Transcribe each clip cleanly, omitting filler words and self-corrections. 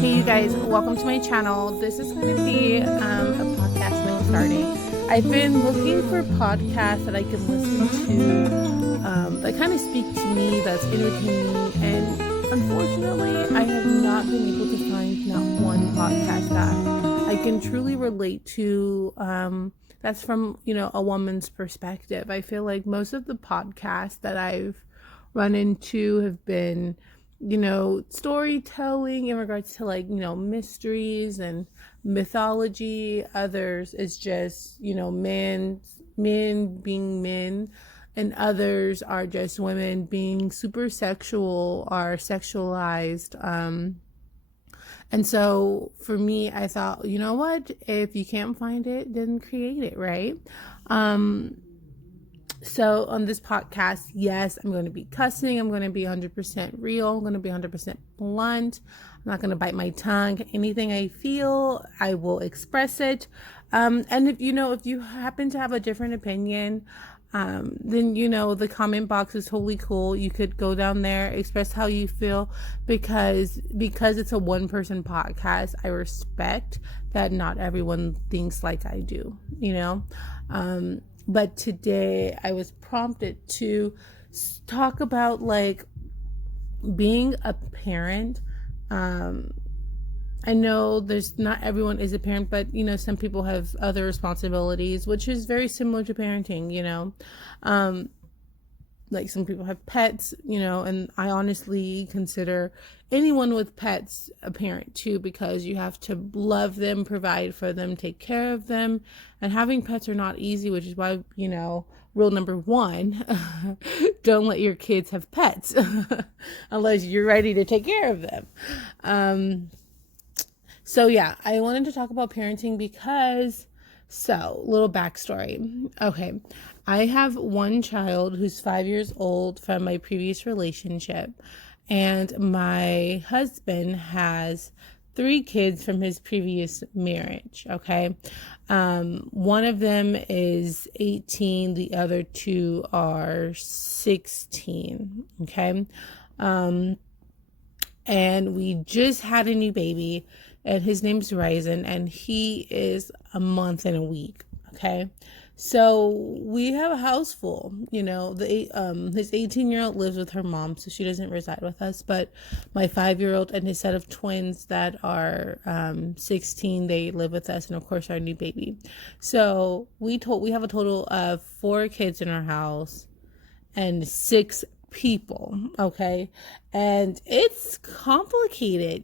Hey you guys, welcome to my channel. This is going to be a podcast that I'm starting. I've been looking for podcasts that I can listen to that kind of speak to me, that's entertaining, and unfortunately I have not been able to find not one podcast that I can truly relate to, that's from, a woman's perspective. I feel like most of the podcasts that I've run into have been storytelling in regards to mysteries and mythology. Others is just, men being men, and others are just women being super sexual or sexualized. And so for me, I thought, you know what? If you can't find it, then create it, right? So on this podcast, yes, I'm going to be cussing. I'm going to be 100% real. I'm going to be 100% blunt. I'm not going to bite my tongue. Anything I feel, I will express it. And if you happen to have a different opinion, then the comment box is totally cool. You could go down there, express how you feel, because it's a one person podcast. I respect that not everyone thinks like I do. But today I was prompted to talk about being a parent. I know there's not everyone is a parent, but some people have other responsibilities, which is very similar to parenting. Like some people have pets, and I honestly consider anyone with pets a parent too, because you have to love them, provide for them, take care of them. And having pets are not easy, which is why, rule number one, don't let your kids have pets unless you're ready to take care of them. So yeah, I wanted to talk about parenting because, little backstory. Okay, I have one child who's 5 years old from my previous relationship, and my husband has 3 kids from his previous marriage. Okay, one of them is 18, the other 2 are 16. Okay, and we just had a new baby, and his name's Ryzen, and he is a month and a week. Okay, so we have a house full. His 18-year-old lives with her mom, so she doesn't reside with us. But my 5-year-old and his set of twins that are 16, they live with us, and of course our new baby. So we have a total of 4 kids in our house and 6 people. Okay, and it's complicated.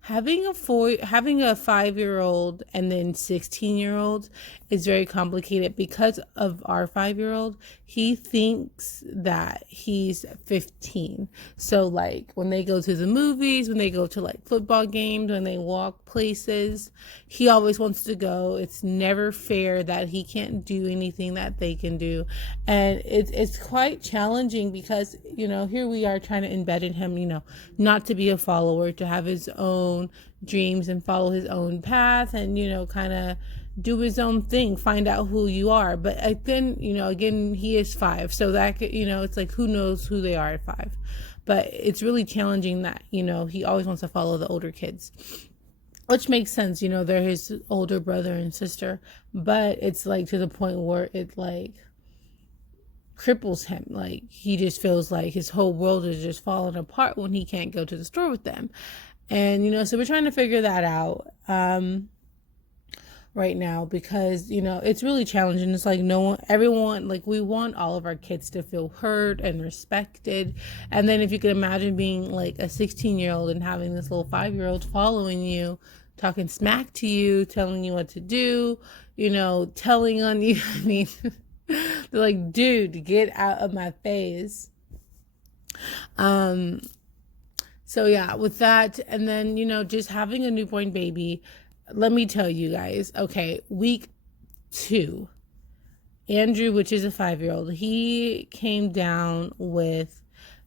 Having a 5-year-old and then 16-year-old is very complicated because of our 5-year-old. He thinks that he's 15. So when they go to the movies, when they go to football games, when they walk places, he always wants to go. It's never fair that he can't do anything that they can do, and it's quite challenging because here we are trying to embed in him, not to be a follower, to have his own dreams and follow his own path, and kind of do his own thing, find out who you are. But then again, he is 5, so that it's like, who knows who they are at 5. But it's really challenging that he always wants to follow the older kids, which makes sense. They're his older brother and sister, but it's to the point where it cripples him. He just feels like his whole world is just falling apart when he can't go to the store with them. And so we're trying to figure that out right now, because it's really challenging. It's everyone, we want all of our kids to feel heard and respected. And then if you could imagine being a 16-year-old and having this little 5-year-old following you, talking smack to you, telling you what to do, telling on you. I mean, they're like, dude, get out of my face. So yeah, with that, and then just having a newborn baby, let me tell you guys. Okay, week 2, Andrew, which is a 5-year-old, he came down with,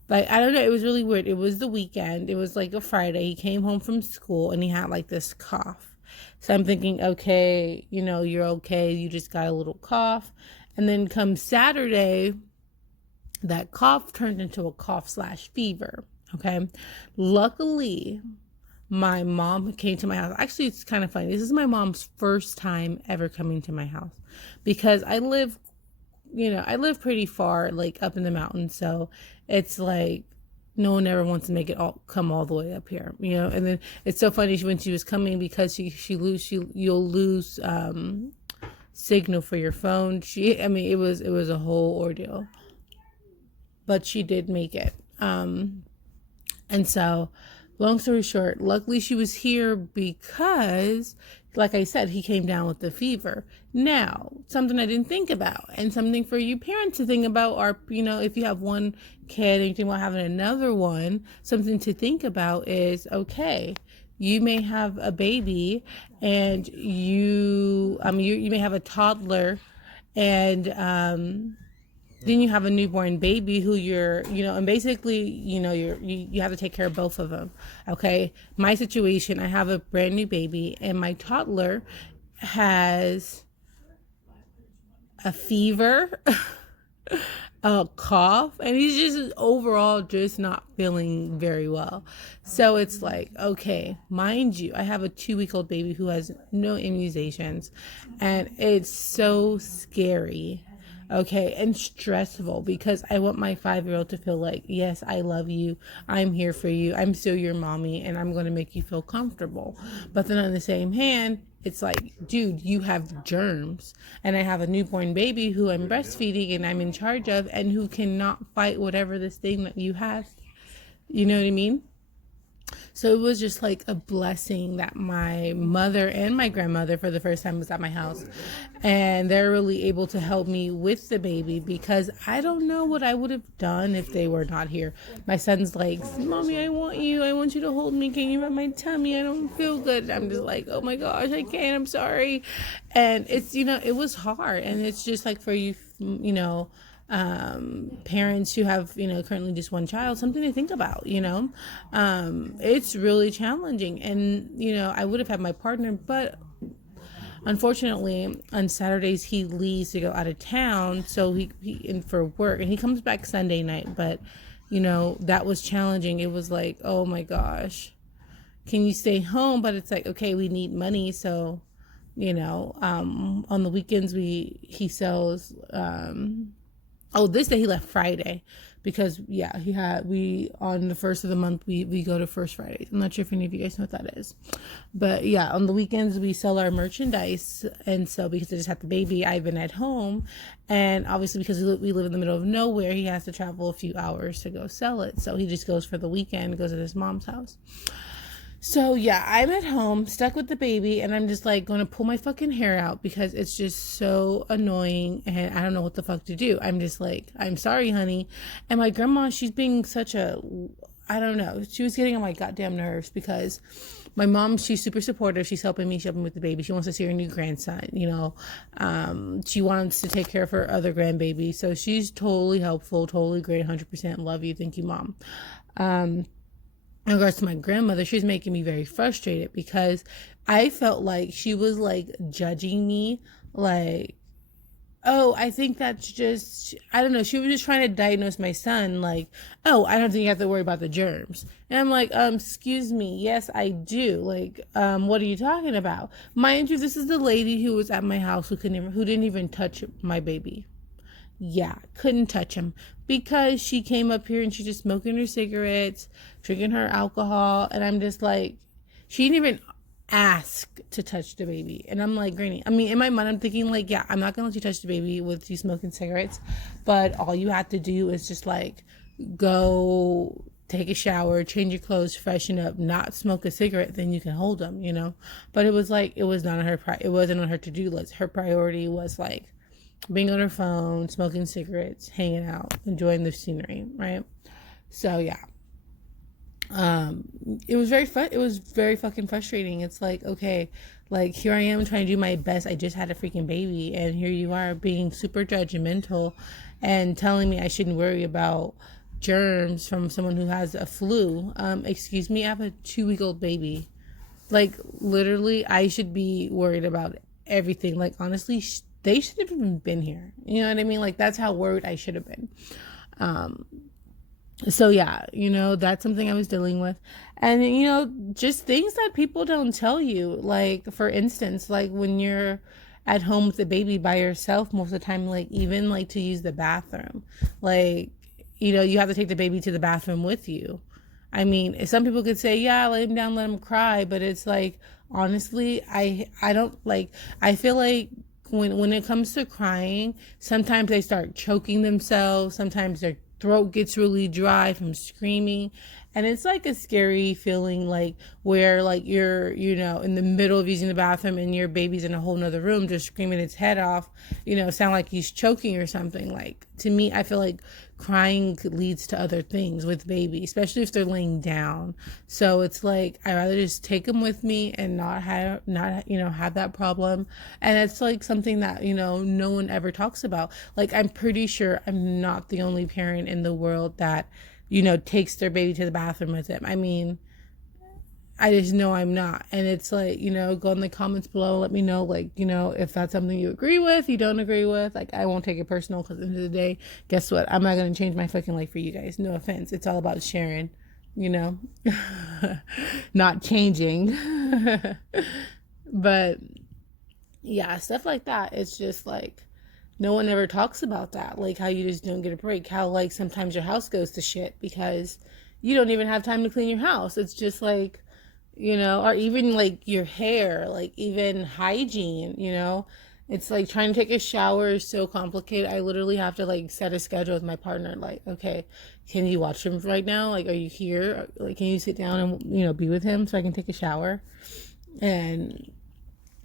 I don't know, it was really weird. It was the weekend, it was a Friday. He came home from school and he had this cough. So I'm thinking, okay, you're okay, you just got a little cough. And then come Saturday, that cough turned into a cough/fever. Okay. Luckily, my mom came to my house. Actually, it's kind of funny. This is my mom's first time ever coming to my house because I live pretty far, like up in the mountains. So it's like no one ever wants to make it come all the way up here, And then it's so funny when she was coming because you'll lose signal for your phone. It was a whole ordeal, but she did make it. And so, long story short, luckily she was here because, like I said, he came down with the fever. Now, something I didn't think about, and something for you parents to think about are, if you have one kid and you think about having another one, something to think about is, okay, you may have a baby and you may have a toddler and, then you have a newborn baby who and basically, you have to take care of both of them. Okay. My situation, I have a brand new baby and my toddler has a fever, a cough, and he's just overall just not feeling very well. So it's like, okay, mind you, I have a 2-week-old baby who has no immunizations, and it's so scary. Okay, and stressful because I want my 5-year-old to feel like, yes, I love you. I'm here for you. I'm still your mommy and I'm going to make you feel comfortable. But then on the same hand, it's like, dude, you have germs. And I have a newborn baby who I'm breastfeeding and I'm in charge of and who cannot fight whatever this thing that you have. You know what I mean? So it was just like a blessing that my mother and my grandmother for the first time was at my house. And they're really able to help me with the baby because I don't know what I would have done if they were not here. My son's like, Mommy, I want you. I want you to hold me. Can you rub my tummy? I don't feel good. I'm just like, oh my gosh, I can't. I'm sorry. And it's, it was hard. And it's just like for you, parents who have, currently just one child, something to think about, it's really challenging. And, I would have had my partner, but unfortunately on Saturdays he leaves to go out of town. So he in for work and he comes back Sunday night. But, that was challenging. It was like, oh my gosh, can you stay home? But it's like, okay, we need money. So, on the weekends he sells, this day he left Friday because on the first of the month we go to First Fridays. I'm not sure if any of you guys know what that is, but yeah, on the weekends we sell our merchandise. And so because I just had the baby, I've been at home, and obviously because we live in the middle of nowhere, he has to travel a few hours to go sell it. So he just goes for the weekend, goes to his mom's house. So yeah, I'm at home stuck with the baby and I'm just like going to pull my fucking hair out because it's just so annoying and I don't know what the fuck to do. I'm just like, I'm sorry, honey. And my grandma, she's being I don't know. She was getting on my goddamn nerves because my mom, she's super supportive. She's helping me with the baby. She wants to see her new grandson, she wants to take care of her other grandbaby. So she's totally helpful, totally great, 100% love you. Thank you, Mom. In regards to my grandmother, she's making me very frustrated because I felt like she was like judging me, like, oh, I think that's just, I don't know. She was just trying to diagnose my son like, oh, I don't think you have to worry about the germs. And I'm like, excuse me. Yes, I do. Like, what are you talking about? Mind you, this is the lady who was at my house who didn't even touch my baby. Yeah, couldn't touch him because she came up here and she's just smoking her cigarettes, drinking her alcohol. And I'm just like, she didn't even ask to touch the baby. And I'm like, Granny, in my mind, I'm thinking like, yeah, I'm not going to let you touch the baby with you smoking cigarettes. But all you have to do is just like go take a shower, change your clothes, freshen up, not smoke a cigarette, then you can hold them, But it was like, it was not on it wasn't on her to-do list. Her priority was like, being on her phone, smoking cigarettes, hanging out, enjoying the scenery, right? So yeah, it was very fucking frustrating. It's like, okay, like here I am trying to do my best. I just had a freaking baby, and here you are being super judgmental and telling me I shouldn't worry about germs from someone who has a flu. Excuse me, I have a 2-week-old baby. Like literally, I should be worried about everything. Like honestly. They should have even been here. You know what I mean? Like, that's how worried I should have been. So yeah, that's something I was dealing with. And just things that people don't tell you, like for instance, like when you're at home with the baby by yourself most of the time, like even like to use the bathroom, like you have to take the baby to the bathroom with you. I mean, some people could say, yeah, let him down, let him cry, but it's like, honestly, I don't like, I feel like when it comes to crying, sometimes they start choking themselves, sometimes their throat gets really dry from screaming, and it's like a scary feeling, like where like you're in the middle of using the bathroom and your baby's in a whole nother room just screaming its head off, sound like he's choking or something. Like, to me, I feel like crying leads to other things with baby, especially if they're laying down. So it's like I rather just take them with me and not have that problem. And it's like something that no one ever talks about. Like, I'm pretty sure I'm not the only parent in the world that takes their baby to the bathroom with them. I mean, I just know I'm not. And it's like, go in the comments below, let me know, like, if that's something you agree with, you don't agree with. Like, I won't take it personal because at the end of the day, guess what? I'm not going to change my fucking life for you guys. No offense. It's all about sharing, you know, not changing. But yeah, stuff like that. It's just like, no one ever talks about that. Like, how you just don't get a break. How, like, sometimes your house goes to shit because you don't even have time to clean your house. It's just like, or even like your hair, like even hygiene, it's like trying to take a shower is so complicated. I literally have to like set a schedule with my partner. Like, okay, can you watch him right now? Like, are you here? Like, can you sit down and, be with him so I can take a shower? And,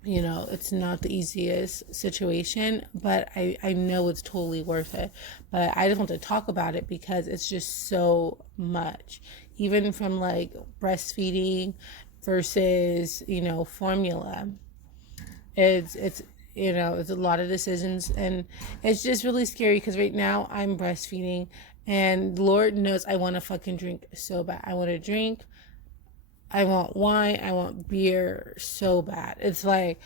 it's not the easiest situation, but I know it's totally worth it. But I just want to talk about it because it's just so much. Even from like breastfeeding versus, formula. It's a lot of decisions, and it's just really scary because right now I'm breastfeeding, and Lord knows I want to fucking drink so bad. I want to drink. I want wine. I want beer so bad. It's like,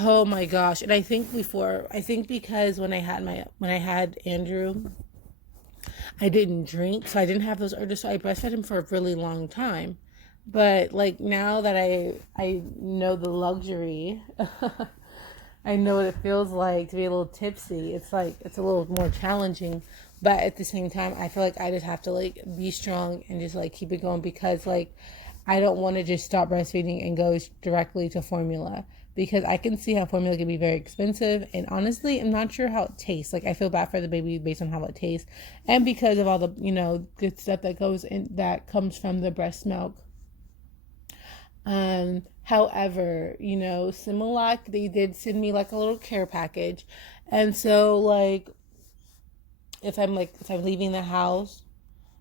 oh my gosh. And I think because when I had Andrew, I didn't drink, so I didn't have those urges. So I breastfed him for a really long time. But like now that I know the luxury, I know what it feels like to be a little tipsy. It's like it's a little more challenging, but at the same time, I feel like I just have to like be strong and just like keep it going because like I don't want to just stop breastfeeding and go directly to formula because I can see how formula can be very expensive, and honestly, I'm not sure how it tastes. Like, I feel bad for the baby based on how it tastes, and because of all the good stuff that goes in that comes from the breast milk. However, Similac, they did send me like a little care package. And so like if I'm leaving the house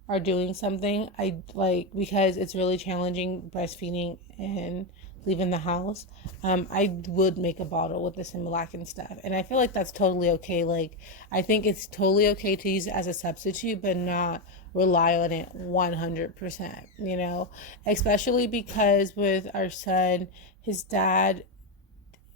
or doing something, I like, because it's really challenging breastfeeding and leaving the house, I would make a bottle with the Similac and stuff. And I feel like that's totally okay. Like, I think it's totally okay to use it as a substitute, but not rely on it 100%, especially because with our son, his dad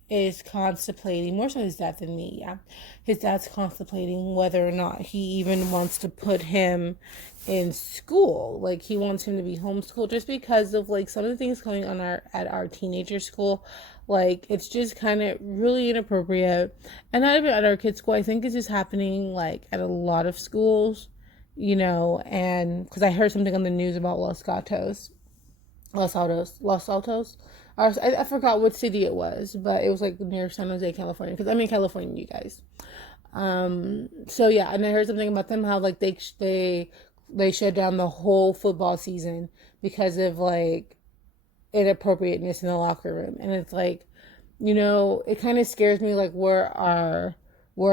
is contemplating, more so his dad than me, yeah. His dad's contemplating whether or not he even wants to put him in school. Like, he wants him to be homeschooled just because of like some of the things going on at our teenager school. Like, it's just kind of really inappropriate. And not even at our kids' school. I think it's just happening like at a lot of schools, and because I heard something on the news about Los Altos. I forgot what city it was, but it was like near San Jose, California. Because I'm in California, you guys. So yeah, and I heard something about them how like they shut down the whole football season because of like inappropriateness in the locker room, and it's like, it kind of scares me like where our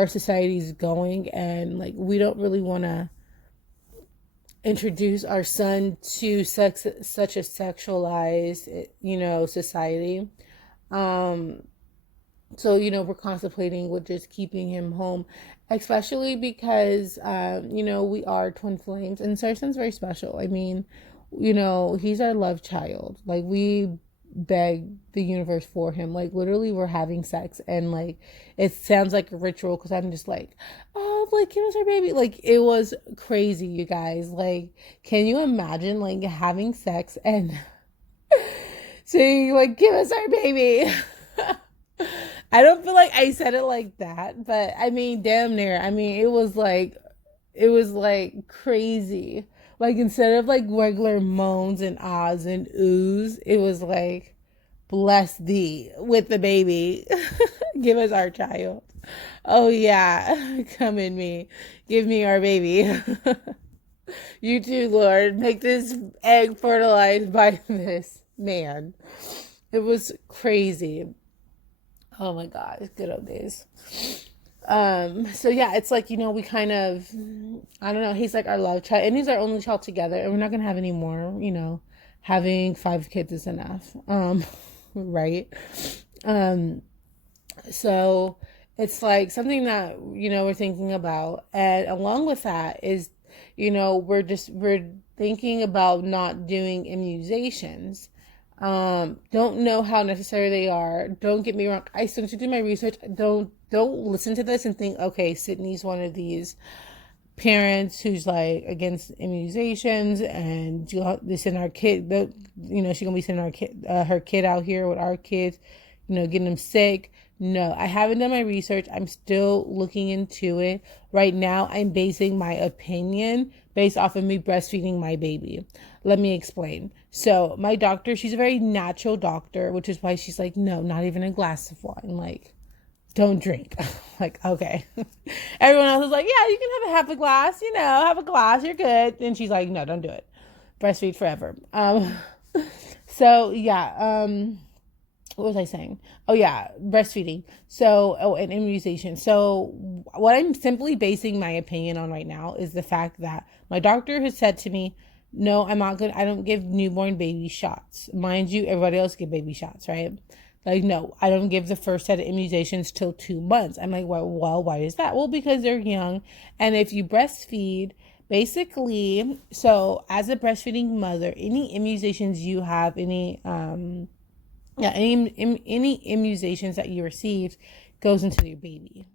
society is going, and like we don't really want to introduce our son to such a sexualized, society. Um, so, we're contemplating with just keeping him home, especially because, we are twin flames, and Sarson's very special. I mean, he's our love child. Like, beg the universe for him. Like literally we're having sex and like it sounds like a ritual because I'm just like, oh, like give us our baby. Like it was crazy, you guys. Like, can you imagine like having sex and saying like give us our baby? I don't feel like I said it like that, but I mean damn near. I mean it was like crazy. Like instead of like regular moans and ahs and oohs, it was like bless thee with the baby. Give us our child. Oh yeah, come in me. Give me our baby. You too, Lord. Make this egg fertilized by this man. It was crazy. Oh my God, good old days. So yeah, it's like, we kind of, I don't know, he's like our love child and he's our only child together and we're not gonna have any more, having 5 kids is enough. Right. Um, so it's like something that, we're thinking about. And along with that is, we're thinking about not doing immunizations. Don't know how necessary they are. Don't get me wrong. I still need to do my research. Don't listen to this and think, okay, Sydney's one of these parents who's like against immunizations and they send our kid, she's gonna be sending our kid, her kid out here with our kids, getting them sick. No, I haven't done my research. I'm still looking into it. Right now, I'm basing my opinion based off of me breastfeeding my baby. Let me explain. So, my doctor, she's a very natural doctor, which is why she's like, no, not even a glass of wine. Like, don't drink. Like, okay. Everyone else is like, yeah, you can have half a glass, have a glass, you're good. And she's like, no, don't do it. Breastfeed forever. So, yeah, what was I saying? Oh yeah, breastfeeding. So, and immunization. So, what I'm simply basing my opinion on right now is the fact that my doctor has said to me, no, I'm not good. I don't give newborn baby shots. Mind you, everybody else give baby shots, right? Like, no, I don't give the first set of immunizations till 2 months. I'm like, well, why is that? Well, because they're young. And if you breastfeed, basically, so as a breastfeeding mother, any immunizations you have, any immunizations that you received goes into your baby.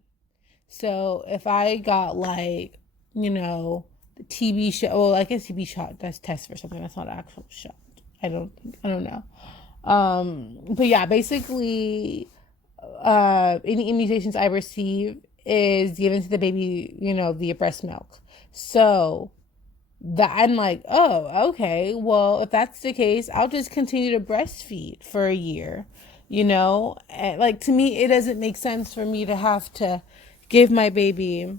So if I got like, the TB shot, well, I guess TB shot, that's test for something. That's not an actual shot. I don't know. But yeah, basically, any immunizations I receive is given to the baby, via breast milk. So that I'm like, oh, okay, well, if that's the case, I'll just continue to breastfeed for a year, and like to me, it doesn't make sense for me to have to give my baby,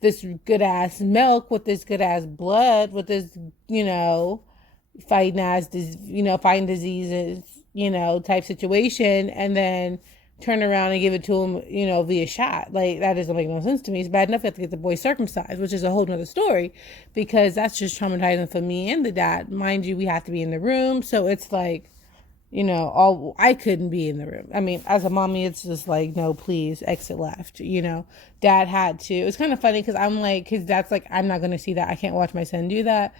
this good ass milk with this good ass blood with this, fighting diseases, type situation, and then turn around and give it to him, via shot. Like, that doesn't make no sense to me. It's bad enough you have to get the boy circumcised, which is a whole nother story, because that's just traumatizing for me and the dad. Mind you, we have to be in the room, so it's like, I couldn't be in the room. I mean, as a mommy, it's just like, no, please exit left. Dad had to. It was kind of funny because I'm like, his dad's like, I'm not gonna see that. I can't watch my son do that.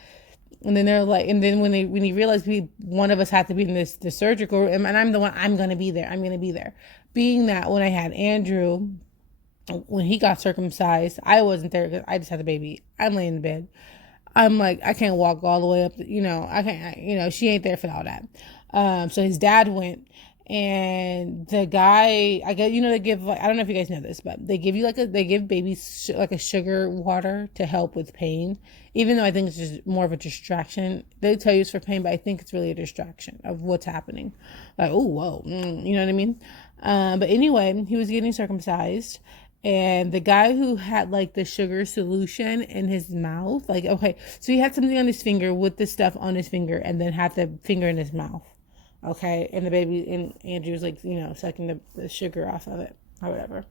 And then they're like, and then when he realized one of us had to be in the surgical room, and I'm the one, I'm gonna be there. I'm gonna be there. Being that when I had Andrew, when he got circumcised, I wasn't there because I just had the baby. I'm laying in bed. I'm like, I can't walk all the way up. I can't. She ain't there for all that. So his dad went, and the guy, I guess, they give, like, I don't know if you guys know this, but they give you they give babies like a sugar water to help with pain, even though I think it's just more of a distraction. They tell you it's for pain, but I think it's really a distraction of what's happening. Like, oh, whoa, you know what I mean? But anyway, he was getting circumcised, and the guy who had like the sugar solution in his mouth, like, okay, so he had something on his finger with the stuff on his finger, and then had the finger in his mouth. Okay, and the baby, and Andrew was like, sucking the sugar off of it or whatever.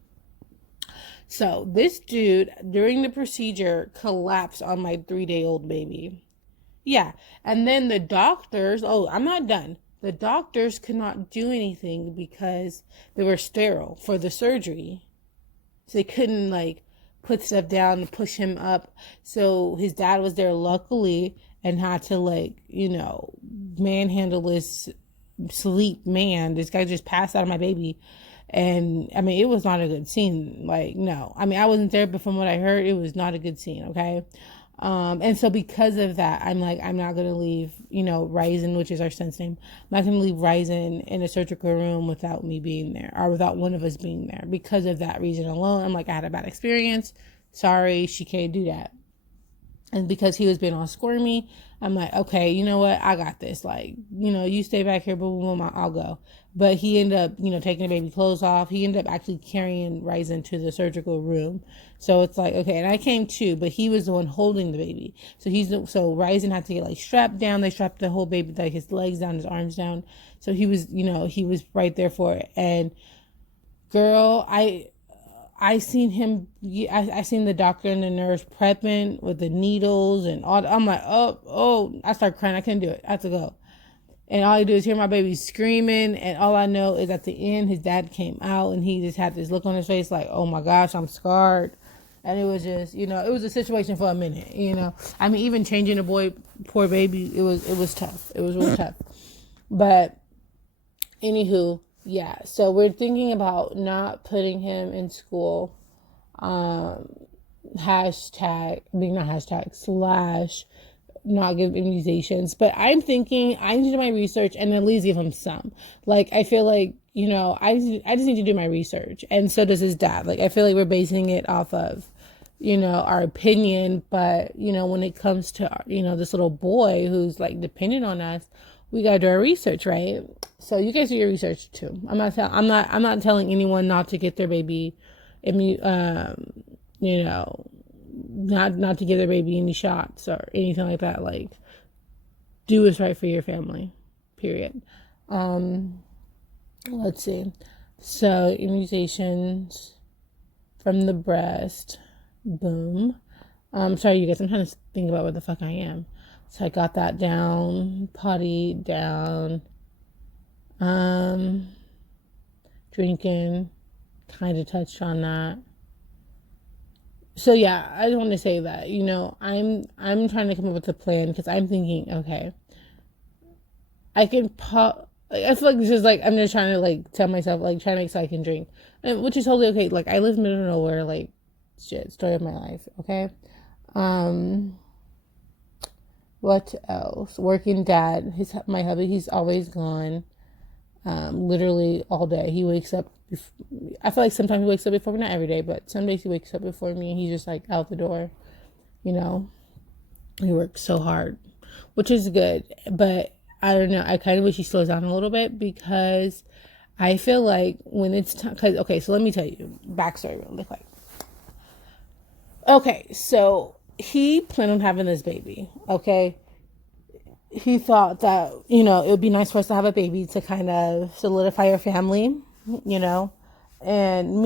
So this dude, during the procedure, collapsed on my 3-day-old baby. Yeah, and then the doctors, oh, I'm not done. The doctors could not do anything because they were sterile for the surgery. So they couldn't like put stuff down and push him up. So his dad was there luckily and had to manhandle this sleep man. This guy just passed out of my baby. And I mean, it was not a good scene. Like, no. I mean, I wasn't there, but from what I heard, it was not a good scene, okay? And so because of that, I'm like, I'm not gonna leave, Ryzen, which is our son's name. I'm not gonna leave Ryzen in a surgical room without me being there, or without one of us being there. Because of that reason alone, I'm like, I had a bad experience. Sorry, she can't do that. And because he was being all squirmy, I'm like, okay, you know what? I got this. Like, you stay back here, boom, boom, boom, I'll go. But he ended up, taking the baby clothes off. He ended up actually carrying Ryzen to the surgical room. So it's like, okay, and I came too, but he was the one holding the baby. So Ryzen had to get like strapped down. They strapped the whole baby, like his legs down, his arms down. So he was, he was right there for it. And girl, I seen him. I seen the doctor and the nurse prepping with the needles and all. I'm like, oh! I started crying. I couldn't do it. I had to go. And all I do is hear my baby screaming, and all I know is at the end, his dad came out, and he just had this look on his face, like, oh my gosh, I'm scarred. And it was just, it was a situation for a minute. I mean, even changing the poor baby, it was tough. It was really tough. But anywho. Yeah, so we're thinking about not putting him in school, not give immunizations. But I'm thinking I need to do my research and at least give him some. Like, I feel like, I just need to do my research. And so does his dad. Like, I feel like we're basing it off of, our opinion. But, when it comes to, this little boy who's, like, dependent on us, we gotta do our research, right? So you guys do your research too. I'm not telling anyone not to get their baby, not to give their baby any shots or anything like that. Like, do what's right for your family, period. Let's see. So immunizations from the breast, boom. Sorry, you guys. I'm trying to think about where the fuck I am. So I got that down, potty down, drinking, kind of touched on that. So yeah, I just want to say that, I'm trying to come up with a plan because I'm thinking, okay, I can I feel like it's just like, I'm just trying to like tell myself, like trying to make so I can drink, which is totally okay. Like, I live in the middle of nowhere, like, shit, story of my life, okay? What else? Working dad. My hubby, he's always gone. Literally all day. He wakes up. I feel like sometimes he wakes up before me, not every day, but some days he wakes up before me and he's just like out the door. He works so hard, which is good. But I don't know. I kind of wish he slows down a little bit because I feel like when it's time. Okay, so let me tell you backstory real quick. Okay, so he planned on having this baby, okay? He thought that, it would be nice for us to have a baby to kind of solidify our family, and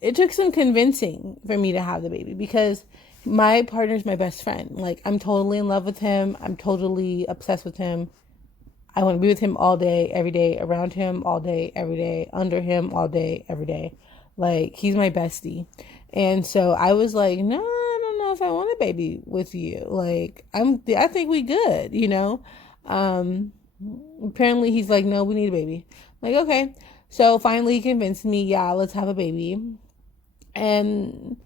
it took some convincing for me to have the baby because my partner's my best friend. Like, I'm totally in love with him. I'm totally obsessed with him. I want to be with him all day, every day, around him all day, every day, under him all day, every day. Like, he's my bestie. And so I was like, no, I don't know if I want a baby with you. Like, I think we good, apparently he's like, no, we need a baby. I'm like, okay. So finally he convinced me, yeah, let's have a baby. And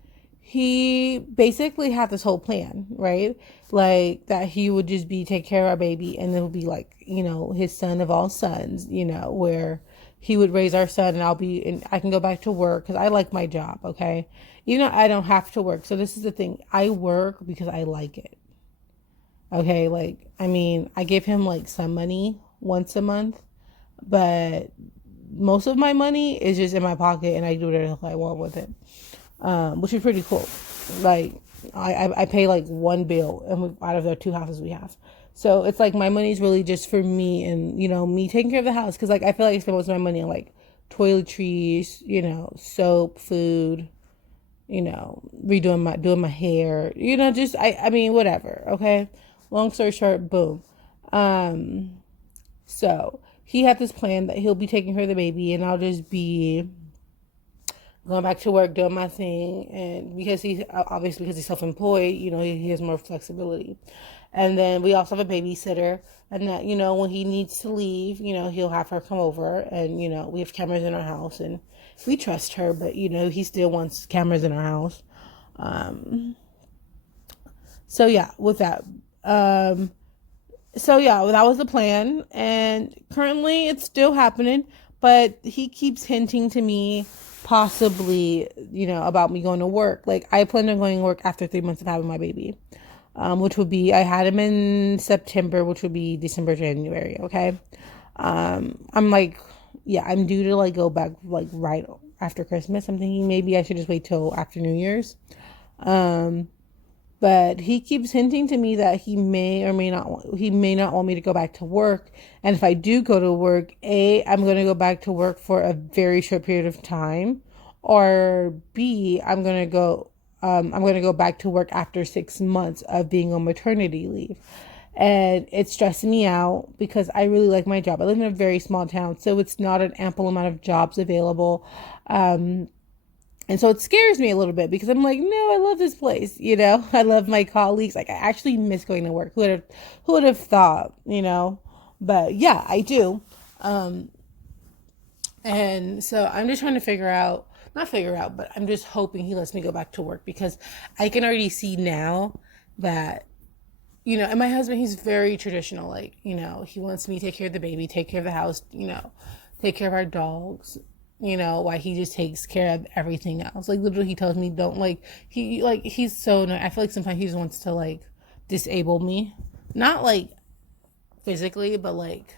he basically had this whole plan, right? Like, that he would just take care of our baby and it would be like, his son of all sons, where he would raise our son and I can go back to work because I like my job, okay? Even though I don't have to work. So this is the thing. I work because I like it. Okay, like, I mean, I give him like some money once a month, but most of my money is just in my pocket and I do whatever I want with it, which is pretty cool. Like, I pay like one bill and out of the 2 houses we have. So it's like my money's really just for me and, me taking care of the house. Because, like, I feel like I spend most of my money on, like, toiletries, soap, food, doing my hair, just, I mean, whatever, okay? Long story short, boom. So he had this plan that he'll be taking care of the baby and I'll just be going back to work, doing my thing. And because he's self-employed, he has more flexibility. And then we also have a babysitter. And that, when he needs to leave, he'll have her come over. And, we have cameras in our house and we trust her, but, he still wants cameras in our house. So yeah, with that. So yeah, that was the plan. And currently it's still happening, but he keeps hinting to me possibly, about me going to work. Like I plan on going to work after 3 months of having my baby. Which would be, I had him in September, which would be December, January. Okay. I'm like, yeah, I'm due to like go back like right after Christmas. I'm thinking maybe I should just wait till after New Year's. But he keeps hinting to me that he may or may not, he may not want me to go back to work. And if I do go to work, I'm going to go back to work for a very short period of time, or B, I'm going to go back to work after 6 months of being on maternity leave. And it's stressing me out because I really like my job. I live in a very small town, so it's not an ample amount of jobs available. And so it scares me a little bit because I'm like, no, I love this place. I love my colleagues. Like I actually miss going to work. Who would have thought, But yeah, I do. And so I'm just trying to but I'm just hoping he lets me go back to work because I can already see now that, and my husband, he's very traditional. Like, he wants me to take care of the baby, take care of the house, take care of our dogs, why he just takes care of everything else. Like literally he tells me don't he's so annoying. I feel like sometimes he just wants to like disable me. Not like physically, but like,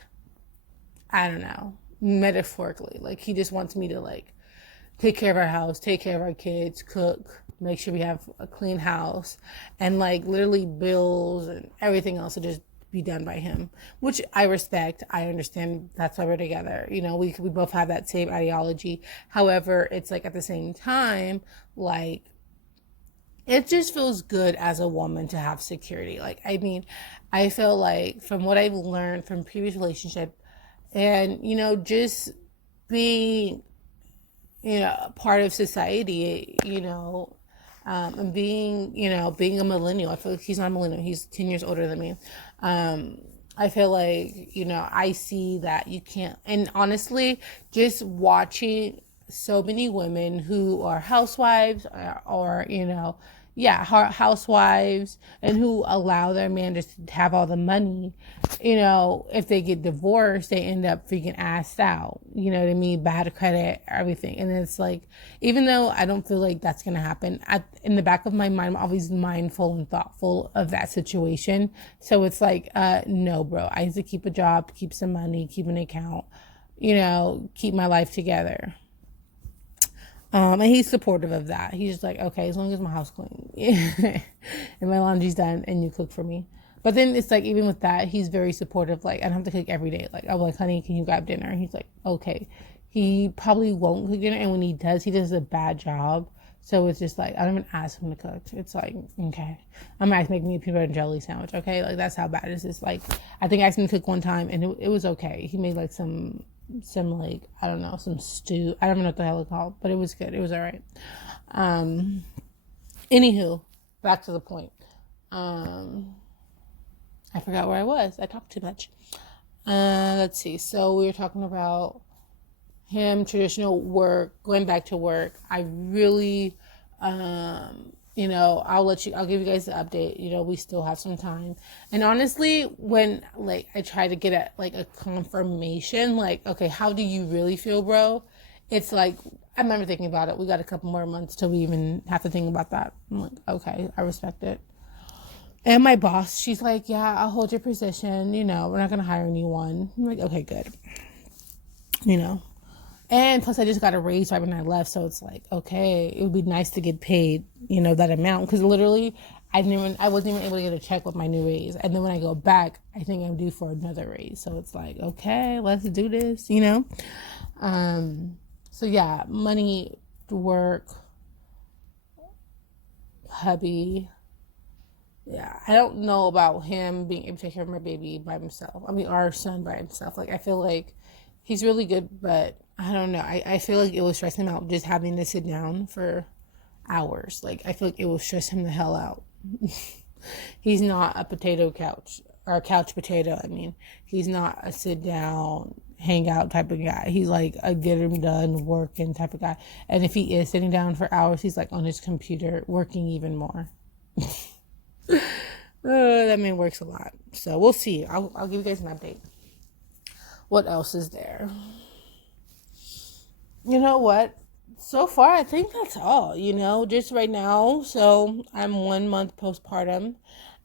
I don't know, metaphorically. Like he just wants me to like take care of our house, take care of our kids, cook, make sure we have a clean house, and like literally bills and everything else to just be done by him, which I respect. I understand that's why we're together. We both have that same ideology. However, it's like at the same time, like it just feels good as a woman to have security. Like, I mean, I feel like from what I've learned from previous relationship and, just being part of society, and being a millennial. I feel like he's not a millennial. He's 10 years older than me. I feel like, I see that you can't, and honestly, just watching so many women who are housewives or housewives and who allow their man just to have all the money, if they get divorced, they end up freaking assed out, you know what I mean? Bad credit, everything. And it's like, even though I don't feel like that's going to happen, in the back of my mind, I'm always mindful and thoughtful of that situation. So it's like, no, bro, I need to keep a job, keep some money, keep an account, keep my life together. And he's supportive of that. He's just like, okay, as long as my house clean and my laundry's done and you cook for me. But then it's like, even with that, he's very supportive. Like, I don't have to cook every day. Like, I'm like, honey, can you grab dinner? And he's like, okay. He probably won't cook dinner. And when he does a bad job. So it's just like, I don't even ask him to cook. It's like, okay, I'm actually making me a peanut butter and jelly sandwich. Okay. Like, that's how bad it is. It's like, I think I asked him to cook one time and it was okay. He made like some like, I don't know, some stew. I don't know what the hell it's called, but it was good. It was all right. Anywho, back to the point. I forgot where I was. I talked too much. Let's see. So we were talking about him, traditional work, going back to work. I really, I'll give you guys the update. We still have some time. And honestly, when like I try to get at like a confirmation, like, okay, how do you really feel, bro? It's like, I remember thinking about it. We got a couple more months till we even have to think about that. I'm like, okay, I respect it. And my boss, she's like, yeah, I'll hold your position. We're not going to hire a new one. I'm like, okay, good. And plus I just got a raise right when I left. So it's like, okay, it would be nice to get paid, that amount. Because literally, I wasn't even able to get a check with my new raise. And then when I go back, I think I'm due for another raise. So it's like, okay, let's do this, So yeah, money, work, hubby. Yeah, I don't know about him being able to take care of my baby by himself. I mean, our son by himself. Like, I feel like he's really good, but I don't know. I feel like it will stress him out just having to sit down for hours. Like, I feel like it will stress him the hell out. He's not a potato couch or a couch potato. I mean, he's not a sit down, hang out type of guy. He's like a get him done working type of guy. And if he is sitting down for hours, he's like on his computer working even more. That man works a lot. So we'll see. I'll give you guys an update. What else is there? You know what? So far, I think that's all, just right now. So I'm 1 month postpartum,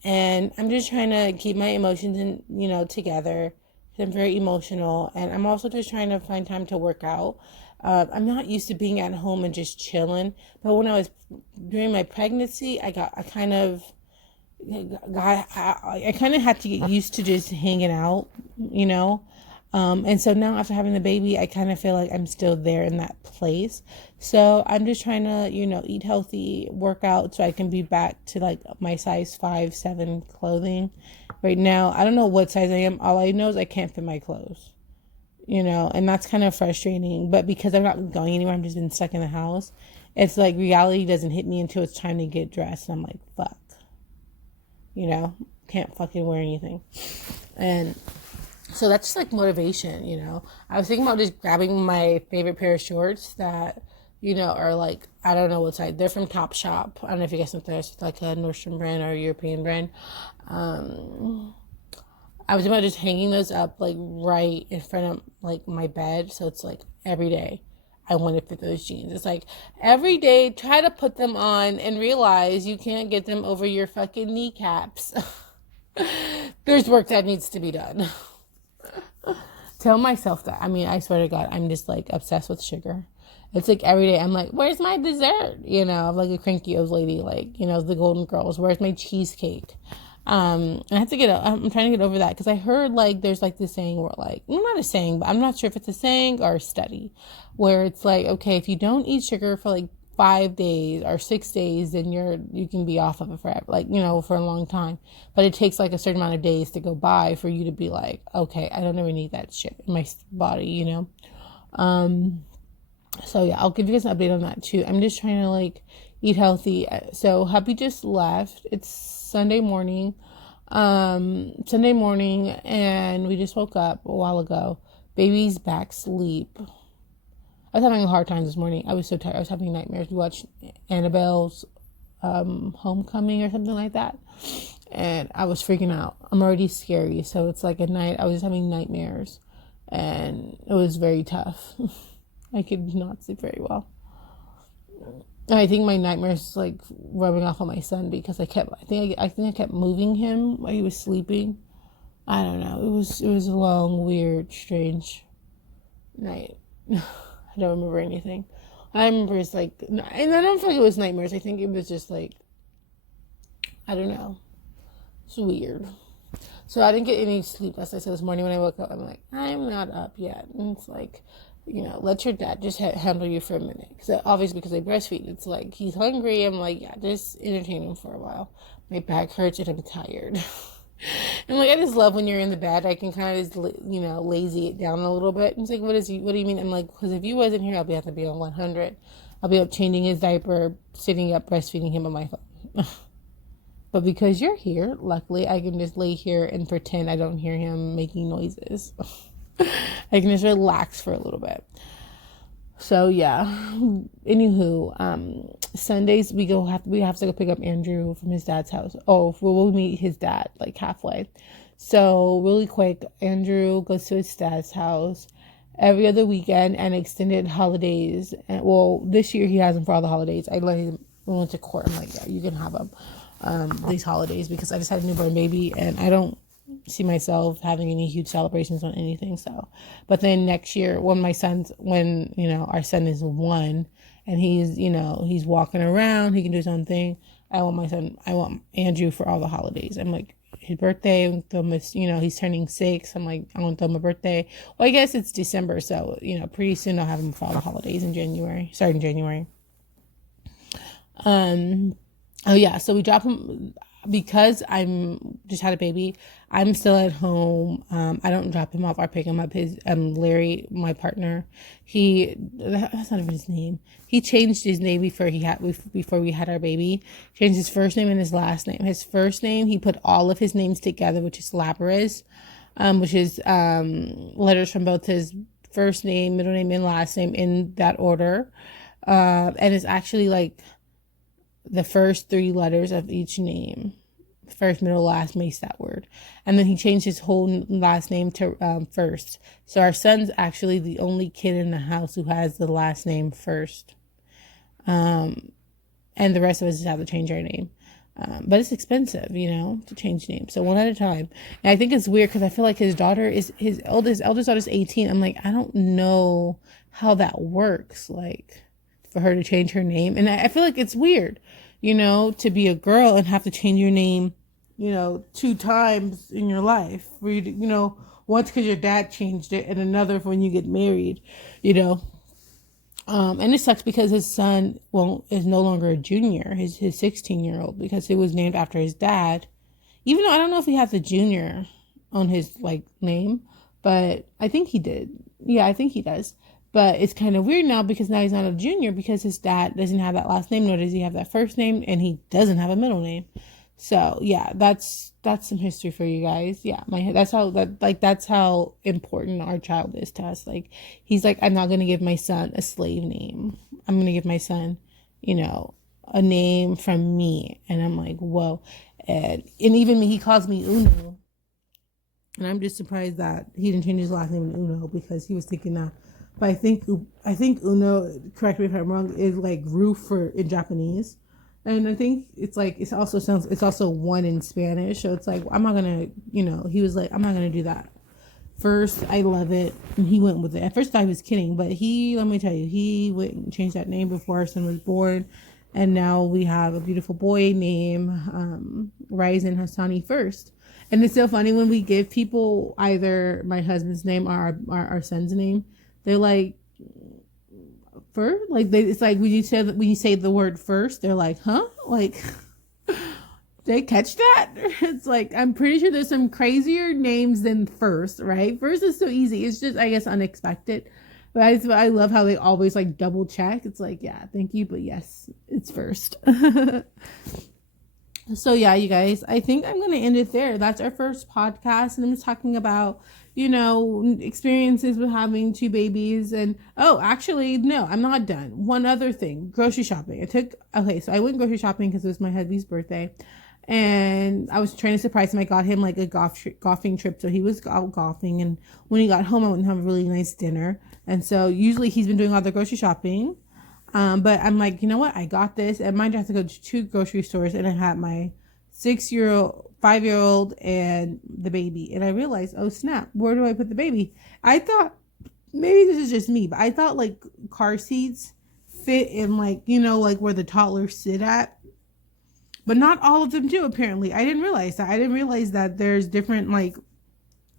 and I'm just trying to keep my emotions together. I'm very emotional, and I'm also just trying to find time to work out. I'm not used to being at home and just chilling, but when I was during my pregnancy, I kind of had to get used to just hanging out, you know. And so now after having the baby, I kind of feel like I'm still there in that place. So I'm just trying to, eat healthy, work out so I can be back to like my size 5, 7 clothing. Right now, I don't know what size I am. All I know is I can't fit my clothes, and that's kind of frustrating. But because I'm not going anywhere, I'm just been stuck in the house. It's like reality doesn't hit me until it's time to get dressed. And I'm like, fuck, can't fucking wear anything. And so that's just like motivation, I was thinking about just grabbing my favorite pair of shorts that, are like, I don't know what size. They're from Topshop. I don't know if you guys know if there's like a Nordstrom brand or a European brand. I was about just hanging those up like right in front of like my bed. So it's like every day I want to fit those jeans. It's like every day try to put them on and realize you can't get them over your fucking kneecaps. There's work that needs to be done. Tell myself that. I mean, I swear to God, I'm just like obsessed with sugar. It's like every day I'm like, where's my dessert? I'm like a cranky old lady, like, the Golden Girls. Where's my cheesecake? I have to I'm trying to get over that because I heard like there's like this saying where like, well, not a saying, but I'm not sure if it's a saying or a study where it's like, okay, if you don't eat sugar for like 5 days or 6 days, then you can be off of it forever, like, for a long time. But it takes like a certain amount of days to go by for you to be like, okay, I don't ever need that shit in my body, So yeah, I'll give you guys an update on that too. I'm just trying to like eat healthy. So hubby just left. It's Sunday morning. And we just woke up a while ago. Baby's back asleep. I was having a hard time this morning. I was so tired. I was having nightmares. We watched Annabelle's Homecoming or something like that. And I was freaking out. I'm already scary. So it's like at night, I was having nightmares. And it was very tough. I could not sleep very well. And I think my nightmares like rubbing off on my son because I think I kept moving him while he was sleeping. I don't know. It was a long, weird, strange night. I don't remember anything. I remember it's like, and I don't feel like it was nightmares. I think it was just like, I don't know. It's weird. So I didn't get any sleep last night. So this morning when I woke up, I'm like, I'm not up yet. And it's like, let your dad just handle you for a minute. Because obviously because I breastfeed, it's like, he's hungry. I'm like, yeah, just entertain him for a while. My back hurts and I'm tired. And like, I just love when you're in the bed, I can kind of just, lazy it down a little bit. And it's like, what do you mean? I'm like, because if you wasn't here, I'll have to be on 100. I'll be up changing his diaper, sitting up, breastfeeding him on my phone. But because you're here, luckily, I can just lay here and pretend I don't hear him making noises. I can just relax for a little bit. So yeah. Anywho, Sundays we have to go pick up Andrew from his dad's house. Oh, we'll meet his dad like halfway. So really quick, Andrew goes to his dad's house every other weekend and extended holidays. And well, this year he has them for all the holidays. I let him. We went to court. I'm like, yeah, you can have them these holidays because I just had a newborn baby and I don't see myself having any huge celebrations on anything. So, but then next year when our son is 1 and he's walking around, he can do his own thing. I want Andrew for all the holidays. I'm like, his birthday, he's turning 6. I'm like, I want to throw him a birthday. Well, I guess it's December. So, pretty soon I'll have him for all the holidays starting January. Oh yeah. So we drop him. because I'm just had a baby, I'm still at home. I don't drop him off or pick him up. His Larry, my partner, that's not even his name. He changed his name before we had our baby. Changed his first name and his last name. His first name, he put all of his names together, which is Labrador, which is letters from both his first name, middle name, and last name in that order. And it's actually like the first three letters of each name. First, middle, last makes that word. And then he changed his whole last name to First. So our son's actually the only kid in the house who has the last name First. And the rest of us just have to change our name. But it's expensive, to change names. So one at a time. And I think it's weird because I feel like his eldest daughter's 18. I'm like, I don't know how that works. Like, for her to change her name. And I feel like it's weird, to be a girl and have to change your name, 2 times in your life. Where once because your dad changed it, and another when you get married, And it sucks because his son, is no longer a junior. His 16-year-old, because it was named after his dad. Even though I don't know if he has a junior on his name, but I think he did. Yeah, I think he does. But it's kind of weird now because now he's not a junior because his dad doesn't have that last name, nor does he have that first name, and he doesn't have a middle name. So yeah, that's some history for you guys. Yeah, that's how important our child is to us. Like, he's like, I'm not gonna give my son a slave name. I'm gonna give my son, a name from me. And I'm like, whoa. And even me, he calls me Uno. And I'm just surprised that he didn't change his last name to Uno because he was thinking that. But I think Uno, correct me if I'm wrong, is like roof in Japanese. And I think it's also one in Spanish. So it's like, I'm not going to, he was like, I'm not going to do that. First, I love it. And he went with it. At first I was kidding, but let me tell you, he went and changed that name before our son was born. And now we have a beautiful boy named Ryzen Hassani First. And it's so funny when we give people either my husband's name or our son's name, they're like, first? It's like when you say the word first, they're like, huh? Like, they catch that? It's like, I'm pretty sure there's some crazier names than First, right? First is so easy. It's just, I guess, unexpected. But I love how they always double check. It's like, yeah, thank you, but yes, it's First. So yeah, you guys, I think I'm going to end it there. That's our first podcast. And I'm just talking about, experiences with having 2 babies. And, actually, no, I'm not done. One other thing, grocery shopping. So I went grocery shopping because it was my hubby's birthday. And I was trying to surprise him. I got him a golfing trip. So he was out golfing. And when he got home, I went and have a really nice dinner. And so usually he's been doing all the grocery shopping. But I'm like, you know what? I got this. And mind you, I have to go to 2 grocery stores, and I had my 6-year-old, 5-year-old, and the baby. And I realized, oh snap, where do I put the baby? I thought, maybe this is just me, but I thought car seats fit in where the toddlers sit at. But not all of them do, apparently. I didn't realize that. I didn't realize that there's different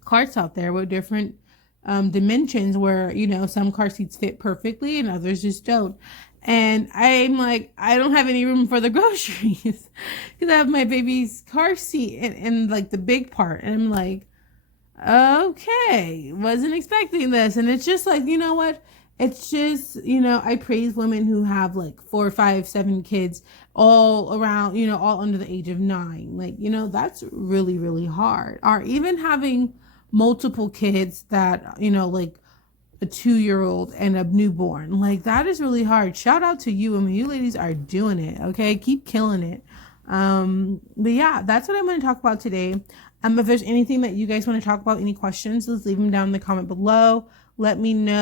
carts out there with different dimensions where, some car seats fit perfectly and others just don't. And I'm like, I don't have any room for the groceries because I have my baby's car seat and the big part. And I'm like, okay, wasn't expecting this. And it's just you know what? It's just, I praise women who have 4, 5, 7 kids all around, all under the age of 9. That's really, really hard. Or even having multiple kids that, a 2-year-old and a newborn. That is really hard. Shout out to you. You ladies are doing it. Okay. Keep killing it. But yeah, that's what I'm going to talk about today. If there's anything that you guys want to talk about, any questions, let's leave them down in the comment below. Let me know.